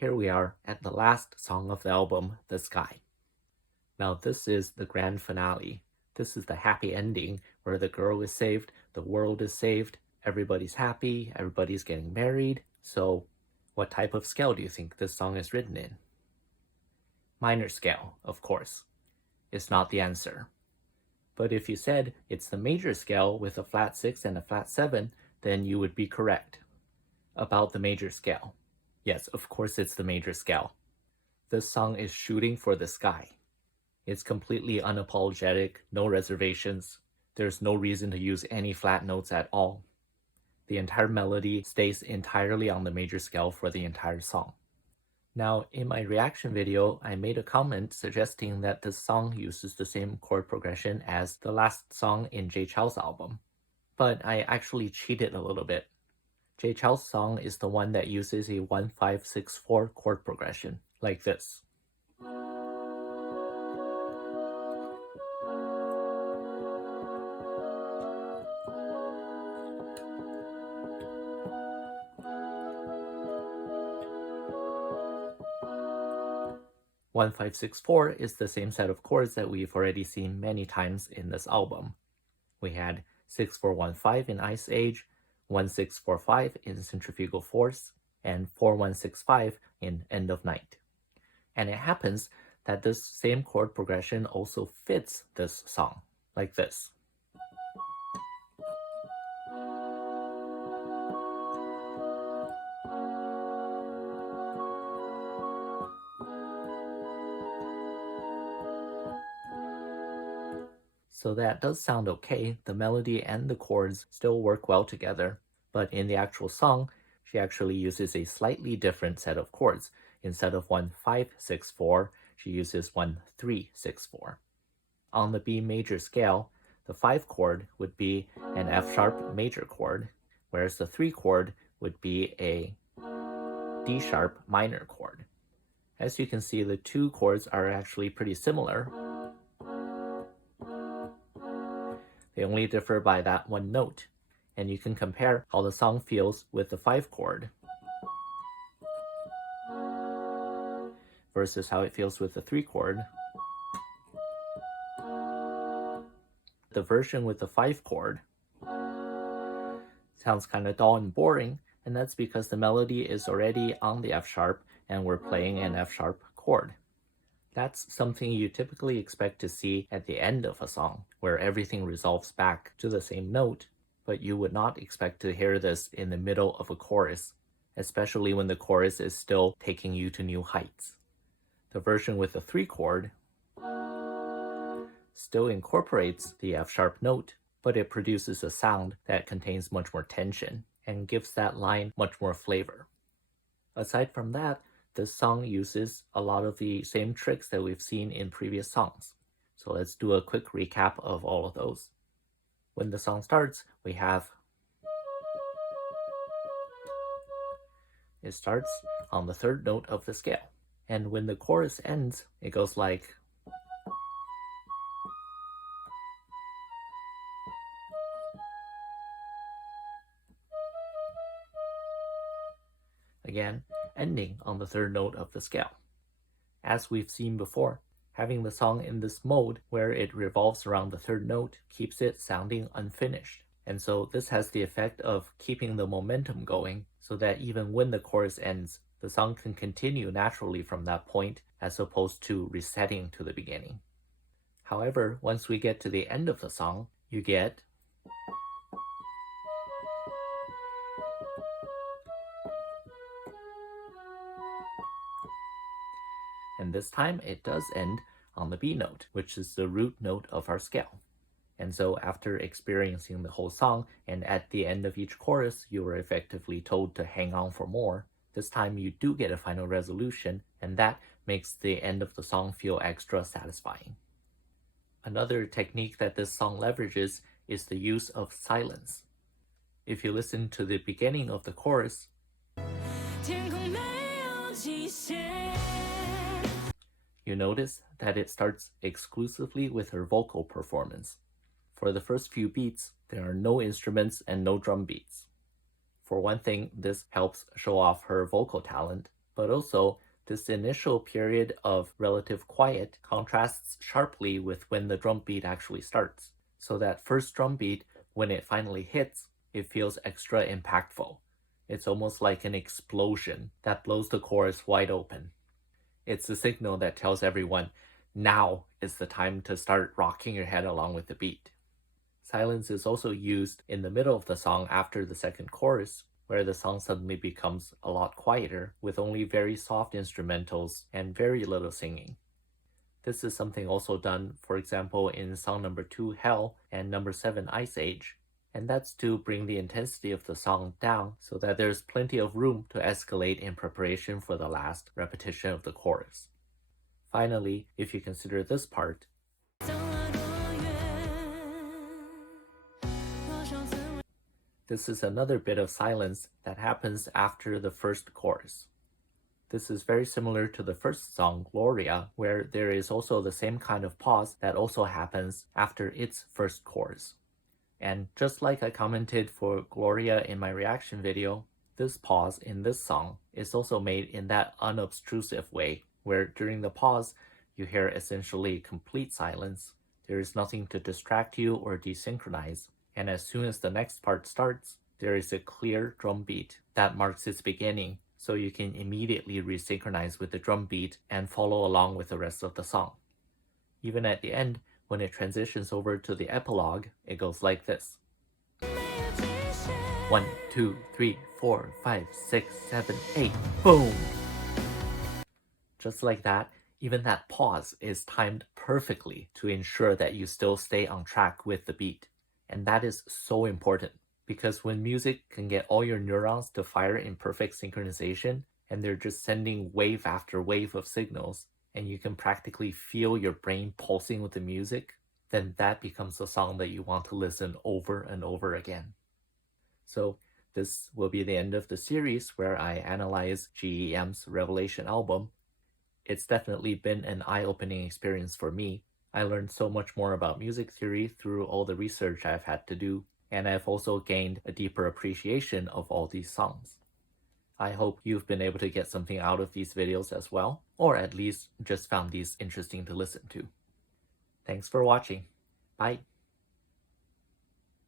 here we are at the last song of the album, The Sky. Now this is the grand finale. This is the happy ending where the girl is saved, the world is saved, everybody's happy, everybody's getting married. So what type of scale do you think this song is written in? Minor scale, of course. It's not the answer. But if you said it's the major scale with a flat 6 and a flat 7, then you would be correct. About the major scale. Yes, of course it's the major scale. This song is shooting for the sky. It's completely unapologetic, no reservations. There's no reason to use any flat notes at all. The entire melody stays entirely on the major scale for the entire song. Now, in my reaction video, I made a comment suggesting that this song uses the same chord progression as the last song in Jay Chou's album. But I actually cheated a little bit. Jay Chou's song is the one that uses a 1-5-6-4 chord progression, like this. One, 5, 6, 4 is the same set of chords that we've already seen many times in this album. We had 6, 4, 1, 5 in Ice Age, 1, 6, 4, 5 in Centrifugal Force, and 4, 1, 6, 5 in End of Night. And it happens that this same chord progression also fits this song, like this. So that does sound okay. The melody and the chords still work well together, but in the actual song, she actually uses a slightly different set of chords. Instead of 1-5-6-4, she uses 1-3-6-4. On the B major scale, the 5 chord would be an F sharp major chord, whereas the 3 chord would be a D sharp minor chord. As you can see, the two chords are actually pretty similar. They only differ by that one note, and you can compare how the song feels with the 5 chord versus how it feels with the 3 chord. The version with the 5 chord sounds kind of dull and boring, and that's because the melody is already on the F sharp and we're playing an F sharp chord. That's something you typically expect to see at the end of a song, where everything resolves back to the same note, but you would not expect to hear this in the middle of a chorus, especially when the chorus is still taking you to new heights. The version with the 3 chord still incorporates the F sharp note, but it produces a sound that contains much more tension and gives that line much more flavor. Aside from that, this song uses a lot of the same tricks that we've seen in previous songs. So let's do a quick recap of all of those. When the song starts, we have it starts on the 3rd note of the scale. And when the chorus ends, it goes like again, ending on the 3rd note of the scale. As we've seen before, having the song in this mode where it revolves around the 3rd note keeps it sounding unfinished. And so this has the effect of keeping the momentum going so that even when the chorus ends, the song can continue naturally from that point as opposed to resetting to the beginning. However, once we get to the end of the song, you get and this time it does end on the B note, which is the root note of our scale. And so after experiencing the whole song, and at the end of each chorus, you were effectively told to hang on for more, this time you do get a final resolution, and that makes the end of the song feel extra satisfying. Another technique that this song leverages is the use of silence. If you listen to the beginning of the chorus, you notice that it starts exclusively with her vocal performance. For the first few beats, there are no instruments and no drum beats. For one thing, this helps show off her vocal talent, But also, this initial period of relative quiet contrasts sharply with when the drum beat actually starts. So that first drum beat, when it finally hits, it feels extra impactful. It's almost like an explosion that blows the chorus wide open. It's the signal that tells everyone, now is the time to start rocking your head along with the beat. Silence is also used in the middle of the song after the second chorus, where the song suddenly becomes a lot quieter with only very soft instrumentals and very little singing. This is something also done, for example, in song number 2, Hell, and number 7, Ice Age, and that's to bring the intensity of the song down so that there's plenty of room to escalate in preparation for the last repetition of the chorus. Finally, if you consider this part, this is another bit of silence that happens after the first chorus. This is very similar to the first song, Gloria, where there is also the same kind of pause that also happens after its first chorus. And just like I commented for Gloria in my reaction video, this pause in this song is also made in that unobtrusive way, where during the pause, you hear essentially complete silence. There is nothing to distract you or desynchronize. And as soon as the next part starts, there is a clear drum beat that marks its beginning, so you can immediately resynchronize with the drum beat and follow along with the rest of the song. Even at the end, when it transitions over to the epilogue, it goes like this. 1, 2, 3, 4, 5, 6, 7, 8, boom! Just like that, even that pause is timed perfectly to ensure that you still stay on track with the beat. And that is so important, because when music can get all your neurons to fire in perfect synchronization, and they're just sending wave after wave of signals, and you can practically feel your brain pulsing with the music, then that becomes a song that you want to listen over and over again. So this will be the end of the series where I analyze GEM's Revelation album. It's definitely been an eye-opening experience for me. I learned so much more about music theory through all the research I've had to do, and I've also gained a deeper appreciation of all these songs. I hope you've been able to get something out of these videos as well, or at least just found these interesting to listen to. Thanks for watching. Bye.